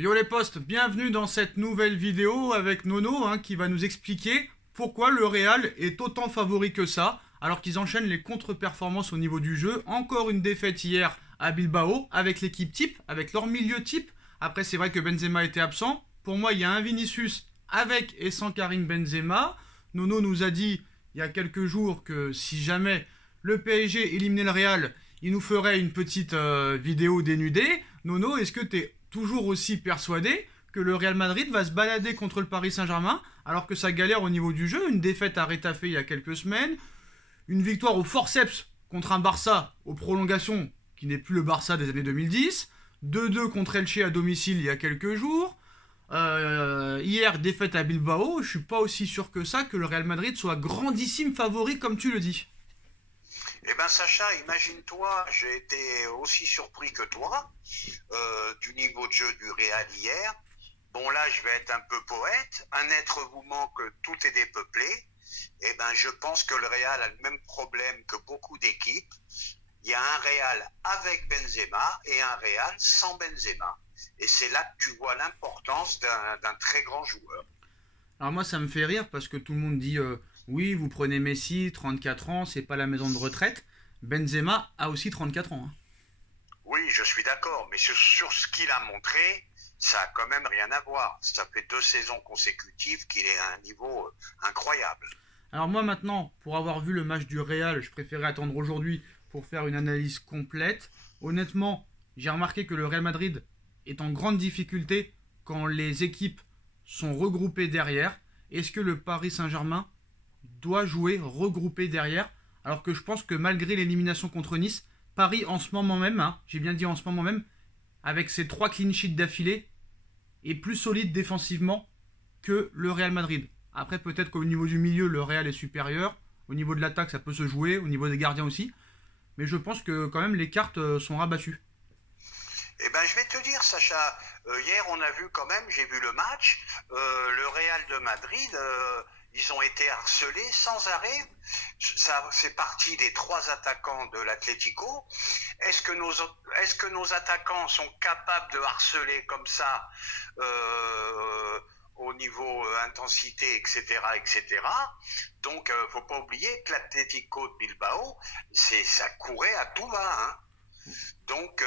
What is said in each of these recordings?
Yo les potes, bienvenue dans cette nouvelle vidéo avec Nono qui va nous expliquer pourquoi le Real est autant favori que ça alors qu'ils enchaînent les contre-performances au niveau du jeu. Encore une défaite hier à Bilbao avec l'équipe type, avec leur milieu type. Après c'est vrai que Benzema était absent. Pour moi il y a un Vinicius avec et sans Karim Benzema. Nono nous a dit il y a quelques jours que si jamais le PSG éliminait le Real, il nous ferait une petite vidéo dénudée. Nono, est-ce que tu es toujours aussi persuadé que le Real Madrid va se balader contre le Paris Saint-Germain alors que ça galère au niveau du jeu? Une défaite à Retafe il y a quelques semaines, une victoire au forceps contre un Barça aux prolongations qui n'est plus le Barça des années 2010, 2-2 contre Elche à domicile il y a quelques jours, hier défaite à Bilbao. Je suis pas aussi sûr que ça que le Real Madrid soit grandissime favori comme tu le dis. Eh ben Sacha, imagine-toi, j'ai été aussi surpris que toi du niveau de jeu du Real hier. Bon là, je vais être un peu poète. Un être vous manque, tout est dépeuplé. Eh ben je pense que le Real a le même problème que beaucoup d'équipes. Il y a un Real avec Benzema et un Real sans Benzema. Et c'est là que tu vois l'importance d'un très grand joueur. Alors moi ça me fait rire parce que tout le monde dit oui, vous prenez Messi, 34 ans, c'est pas la maison de retraite. Benzema a aussi 34 ans. Oui, je suis d'accord, mais sur ce qu'il a montré, ça a quand même rien à voir. Ça fait 2 saisons consécutives qu'il est à un niveau incroyable. Alors moi maintenant, pour avoir vu le match du Real, je préférais attendre aujourd'hui pour faire une analyse complète. Honnêtement, j'ai remarqué que le Real Madrid est en grande difficulté quand les équipes sont regroupées derrière. Est-ce que le Paris Saint-Germain doit jouer regroupé derrière? Alors que je pense que malgré l'élimination contre Nice, Paris en ce moment même, j'ai bien dit en ce moment même, avec ses 3 clean sheets d'affilée, est plus solide défensivement que le Real Madrid. Après peut-être qu'au niveau du milieu, le Real est supérieur. Au niveau de l'attaque, ça peut se jouer. Au niveau des gardiens aussi. Mais je pense que quand même les cartes sont rabattues. Eh ben, je vais te dire, Sacha, hier on a vu quand même, j'ai vu le match, le Real de Madrid, ils ont été harcelés sans arrêt. Ça fait partie des 3 attaquants de l'Atlético. Est-ce que nos attaquants sont capables de harceler comme ça au niveau intensité, etc., etc. Donc, faut pas oublier que l'Atlético de Bilbao, ça courait à tout va, Donc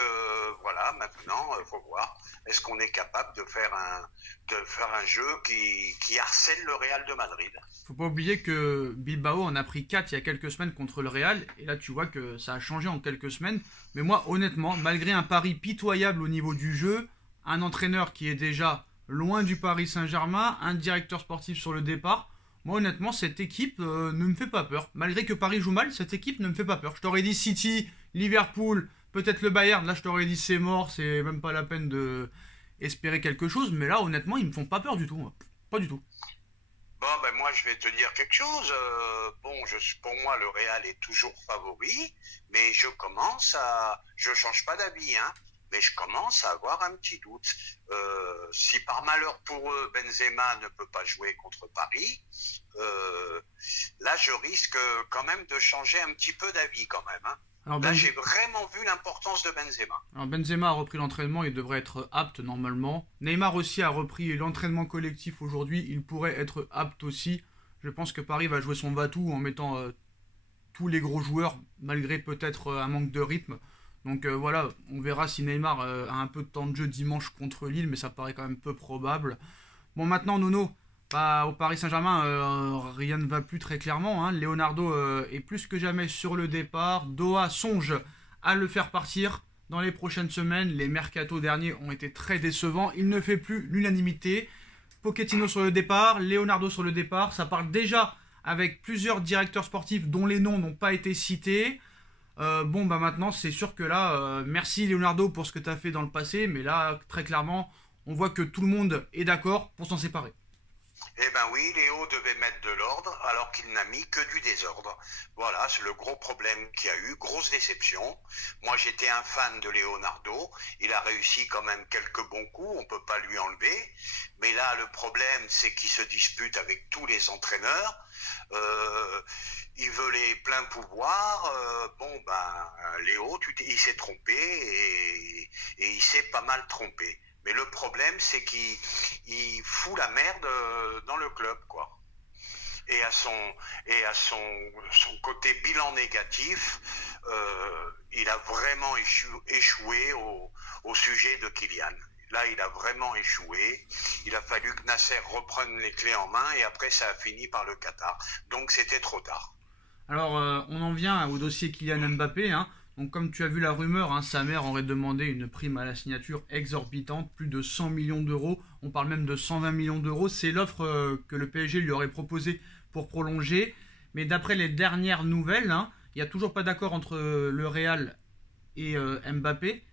voilà, maintenant il faut voir, est-ce qu'on est capable de faire un jeu qui harcèle le Real de Madrid. Faut pas oublier que Bilbao en a pris 4 il y a quelques semaines contre le Real, et là tu vois que ça a changé en quelques semaines. Mais moi honnêtement, malgré un pari pitoyable au niveau du jeu, un entraîneur qui est déjà loin du Paris Saint-Germain, un directeur sportif sur le départ, moi honnêtement cette équipe ne me fait pas peur. Malgré que Paris joue mal, cette équipe ne me fait pas peur. Je t'aurais dit City, Liverpool, peut-être le Bayern, là je t'aurais dit c'est mort, c'est même pas la peine de espérer quelque chose, mais là honnêtement ils me font pas peur du tout, pas du tout. Bon ben moi je vais te dire quelque chose, pour moi le Real est toujours favori, mais je change pas d'avis, mais je commence à avoir un petit doute. Si par malheur pour eux Benzema ne peut pas jouer contre Paris, là je risque quand même de changer un petit peu d'avis quand même. Alors, là, j'ai vraiment vu l'importance de Benzema. Alors Benzema a repris l'entraînement, il devrait être apte normalement. Neymar aussi a repris l'entraînement collectif aujourd'hui, il pourrait être apte aussi. Je pense que Paris va jouer son va-tout en mettant tous les gros joueurs, malgré peut-être un manque de rythme. Donc voilà, on verra si Neymar a un peu de temps de jeu dimanche contre Lille, mais ça paraît quand même peu probable. Bon maintenant Nono, au Paris Saint-Germain, rien ne va plus très clairement. Leonardo est plus que jamais sur le départ. Doha songe à le faire partir dans les prochaines semaines. Les mercatos derniers ont été très décevants. Il ne fait plus l'unanimité. Pochettino sur le départ, Leonardo sur le départ. Ça parle déjà avec plusieurs directeurs sportifs dont les noms n'ont pas été cités. Maintenant c'est sûr que là, merci Leonardo pour ce que tu as fait dans le passé. Mais là, très clairement, on voit que tout le monde est d'accord pour s'en séparer. Eh ben oui, Léo devait mettre de l'ordre alors qu'il n'a mis que du désordre. Voilà, c'est le gros problème qu'il y a eu, grosse déception. Moi j'étais un fan de Leonardo, il a réussi quand même quelques bons coups, on peut pas lui enlever. Mais là le problème c'est qu'il se dispute avec tous les entraîneurs. Il veut les pleins pouvoirs. Léo, il s'est trompé et il s'est pas mal trompé. Mais le problème, c'est qu'il fout la merde dans le club, quoi. Et à son côté bilan négatif, il a vraiment échoué au sujet de Kylian. Là, il a vraiment échoué. Il a fallu que Nasser reprenne les clés en main et après, ça a fini par le Qatar. Donc, c'était trop tard. Alors, on en vient au dossier Kylian Mbappé, hein. Donc, comme tu as vu la rumeur, hein, sa mère aurait demandé une prime à la signature exorbitante, plus de 100 millions d'euros. On parle même de 120 millions d'euros. C'est l'offre que le PSG lui aurait proposée pour prolonger. Mais d'après les dernières nouvelles, hein, il n'y a toujours pas d'accord entre le Real et Mbappé.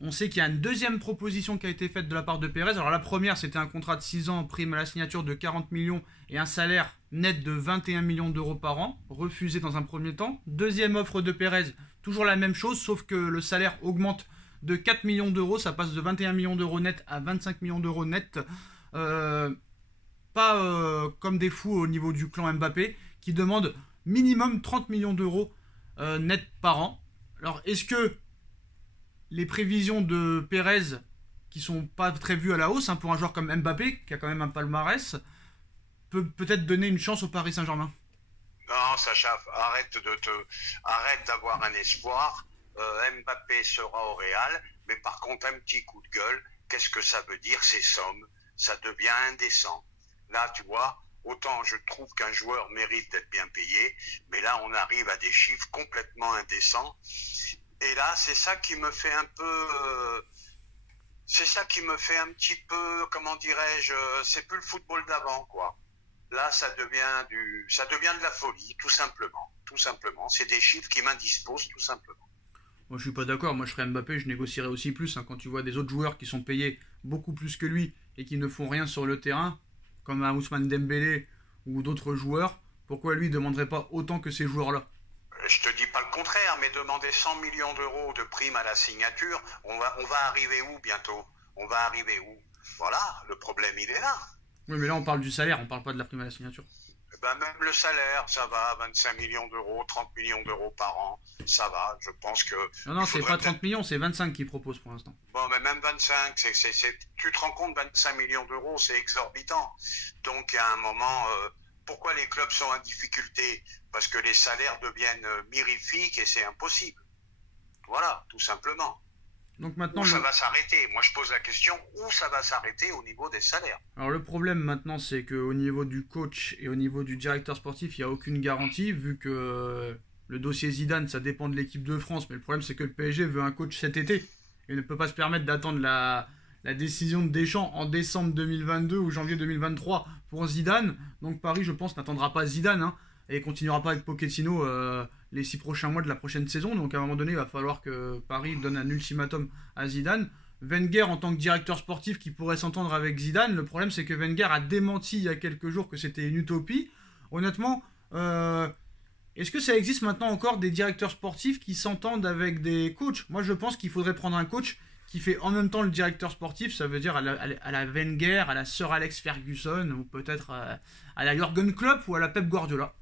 On sait qu'il y a une deuxième proposition qui a été faite de la part de Pérez. Alors la première, c'était un contrat de 6 ans, prime à la signature de 40 millions et un salaire net de 21 millions d'euros par an, refusé dans un premier temps. Deuxième offre de Pérez, toujours la même chose, sauf que le salaire augmente de 4 millions d'euros. Ça passe de 21 millions d'euros net à 25 millions d'euros net. Pas comme des fous au niveau du clan Mbappé, qui demande minimum 30 millions d'euros net par an. Alors, est-ce que les prévisions de Pérez, qui sont pas très vues à la hausse, hein, pour un joueur comme Mbappé, qui a quand même un palmarès, peut-être donner une chance au Paris Saint-Germain? Non, Sacha, arrête d'avoir un espoir. Mbappé sera au Real, mais par contre, un petit coup de gueule, qu'est-ce que ça veut dire, ces sommes? Ça devient indécent. Là, tu vois, autant je trouve qu'un joueur mérite d'être bien payé, mais là, on arrive à des chiffres complètement indécents. Et là, c'est ça qui me fait un peu... c'est ça qui me fait un petit peu, comment dirais-je, c'est plus le football d'avant, quoi. Là, ça devient de la folie, tout simplement. Tout simplement. C'est des chiffres qui m'indisposent, tout simplement. Moi, je suis pas d'accord. Moi, je serais Mbappé, je négocierais aussi plus, hein, quand tu vois des autres joueurs qui sont payés beaucoup plus que lui et qui ne font rien sur le terrain, comme Ousmane Dembélé ou d'autres joueurs. Pourquoi lui ne demanderait pas autant que ces joueurs-là? Je te dis pas le contraire, mais demander 100 millions d'euros de prime à la signature, on va arriver où bientôt? On va arriver où? Voilà, le problème il est là. Oui, mais là on parle du salaire, on parle pas de la prime à la signature. Ben, même le salaire, ça va, 25 millions d'euros, 30 millions d'euros par an, ça va, je pense que... Non, c'est pas 30 millions, c'est 25 qu'ils proposent pour l'instant. Bon, mais même 25, tu te rends compte, 25 millions d'euros, c'est exorbitant. Donc à un moment... pourquoi les clubs sont en difficulté? Parce que les salaires deviennent mirifiques et c'est impossible. Voilà, tout simplement. Donc maintenant, où ça va s'arrêter? Moi, je pose la question, où ça va s'arrêter au niveau des salaires? Alors le problème maintenant, c'est qu'au niveau du coach et au niveau du directeur sportif, il n'y a aucune garantie, vu que le dossier Zidane, ça dépend de l'équipe de France. Mais le problème, c'est que le PSG veut un coach cet été et ne peut pas se permettre d'attendre la décision de Deschamps en décembre 2022 ou janvier 2023 pour Zidane. Donc Paris, je pense, n'attendra pas Zidane, hein, et continuera pas avec Pochettino les 6 prochains mois de la prochaine saison. Donc à un moment donné, il va falloir que Paris donne un ultimatum à Zidane. Wenger, en tant que directeur sportif qui pourrait s'entendre avec Zidane, le problème c'est que Wenger a démenti il y a quelques jours que c'était une utopie. Honnêtement, est-ce que ça existe maintenant encore des directeurs sportifs qui s'entendent avec des coachs? Moi je pense qu'il faudrait prendre un coach qui fait en même temps le directeur sportif, ça veut dire à la Wenger, à la Sir Alex Ferguson, ou peut-être à la Jürgen Klopp ou à la Pep Guardiola.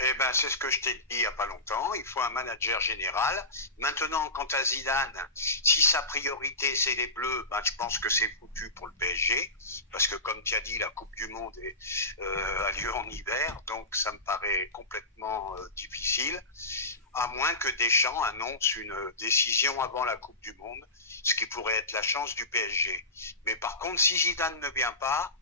Eh ben, c'est ce que je t'ai dit il n'y a pas longtemps. Il faut un manager général. Maintenant, quant à Zidane, si sa priorité c'est les Bleus, ben, je pense que c'est foutu pour le PSG. Parce que comme tu as dit, la Coupe du Monde a lieu en hiver. Donc, ça me paraît complètement difficile. À moins que Deschamps annonce une décision avant la Coupe du Monde, ce qui pourrait être la chance du PSG. Mais par contre, si Zidane ne vient pas,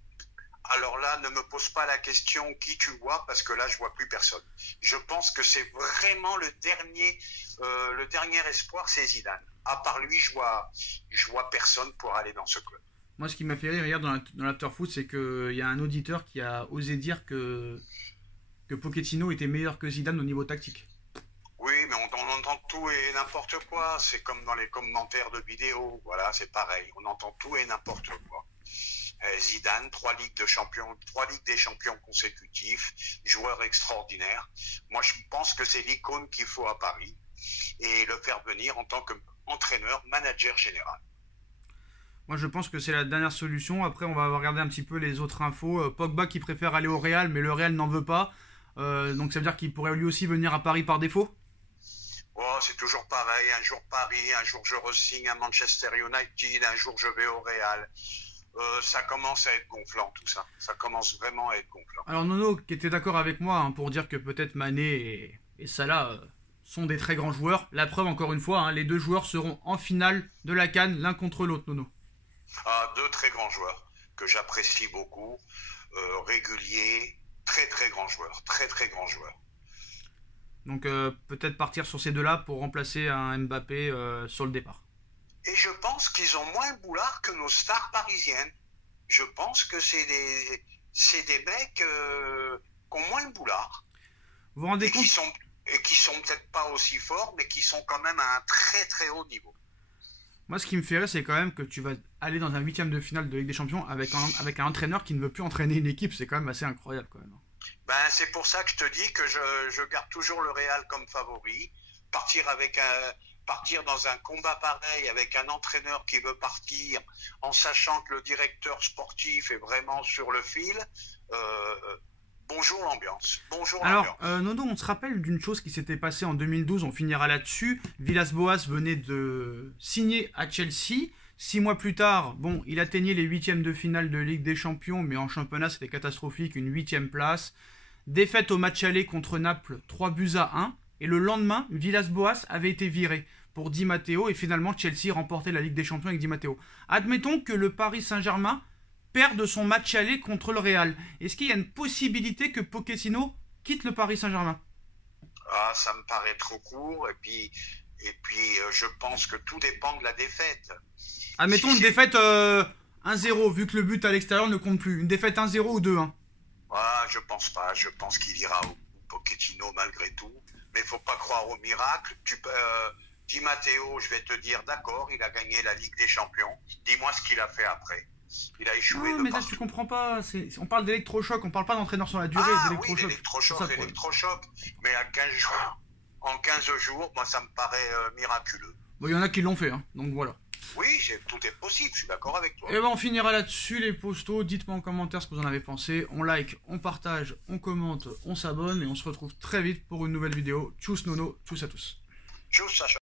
alors là, ne me pose pas la question qui tu vois, parce que là, je vois plus personne. Je pense que c'est vraiment le dernier espoir, c'est Zidane. À part lui, je vois personne pour aller dans ce club. Moi, ce qui m'a fait rire hier dans l'afterfoot, c'est qu'il y a un auditeur qui a osé dire que Pochettino était meilleur que Zidane au niveau tactique. Oui, mais on entend tout et n'importe quoi. C'est comme dans les commentaires de vidéos. Voilà, c'est pareil. On entend tout et n'importe quoi. Zidane, 3 Ligues des champions consécutifs, joueur extraordinaire. Moi, je pense que c'est l'icône qu'il faut à Paris et le faire venir en tant qu'entraîneur, manager général. Moi, je pense que c'est la dernière solution. Après, on va regarder un petit peu les autres infos. Pogba qui préfère aller au Real, mais le Real n'en veut pas. Donc, ça veut dire qu'il pourrait lui aussi venir à Paris par défaut? Oh, c'est toujours pareil. Un jour Paris, un jour je re-signe à Manchester United, un jour je vais au Real. Ça commence à être gonflant tout ça. Ça commence vraiment à être gonflant. Alors Nono, qui était d'accord avec moi hein, pour dire que peut-être Mané et Salah sont des très grands joueurs. La preuve encore une fois, hein, les deux joueurs seront en finale de la CAN l'un contre l'autre, Nono. Ah, deux très grands joueurs que j'apprécie beaucoup, réguliers, très très grands joueurs, très très grands joueurs. Donc peut-être partir sur ces deux-là pour remplacer un Mbappé sur le départ. Et je pense qu'ils ont moins le boulard que nos stars parisiennes. Je pense que c'est des mecs qui ont moins le boulard Vous vous rendez et compte qui sont peut-être pas aussi forts, mais qui sont quand même à un très très haut niveau. Moi, ce qui me fait rire, c'est quand même que tu vas aller dans un huitième de finale de Ligue des Champions avec un entraîneur qui ne veut plus entraîner une équipe. C'est quand même assez incroyable, quand même. Ben, c'est pour ça que je te dis que je garde toujours le Real comme favori. Partir dans un combat pareil avec un entraîneur qui veut partir en sachant que le directeur sportif est vraiment sur le fil. Bonjour l'ambiance. Bonjour Alors, l'ambiance. Nono, on se rappelle d'une chose qui s'était passée en 2012, on finira là-dessus. Villas-Boas venait de signer à Chelsea. 6 mois plus tard, bon, il atteignait les huitièmes de finale de Ligue des Champions, mais en championnat c'était catastrophique, une huitième place. Défaite au match aller contre Naples, 3-1. Et le lendemain, Villas-Boas avait été viré pour Di Matteo et finalement Chelsea remportait la Ligue des Champions avec Di Matteo. Admettons que le Paris Saint-Germain perde son match aller contre le Real. Est-ce qu'il y a une possibilité que Pochettino quitte le Paris Saint-Germain? Ah, ça me paraît trop court. Et puis, je pense que tout dépend de la défaite. Admettons Si une c'est- défaite 1-0, vu que le but à l'extérieur ne compte plus. Une défaite 1-0 ou 2-1. Ah, je pense pas. Je pense qu'il ira au Pochettino malgré tout. Mais il faut pas croire au miracle. Di Matteo, je vais te dire, d'accord, il a gagné la Ligue des Champions. Dis-moi ce qu'il a fait après. Il a échoué Non, de mais là partout. tu comprends pas. On parle d'électrochoc, on parle pas d'entraîneur sur la durée, Ah oui, d'électrochoc. l'électrochoc, C'est ça, le problème. l'électrochoc. Mais à 15 jours, en 15 jours, moi, ça me paraît miraculeux. Bon, il y en a qui l'ont fait, hein, donc voilà. Oui, tout est possible, je suis d'accord avec toi. Et ben on finira là-dessus les postos. Dites-moi en commentaire ce que vous en avez pensé. On like, on partage, on commente, on s'abonne et on se retrouve très vite pour une nouvelle vidéo. Tchuss Nono, tchuss à tous. Tchuss, Sacha.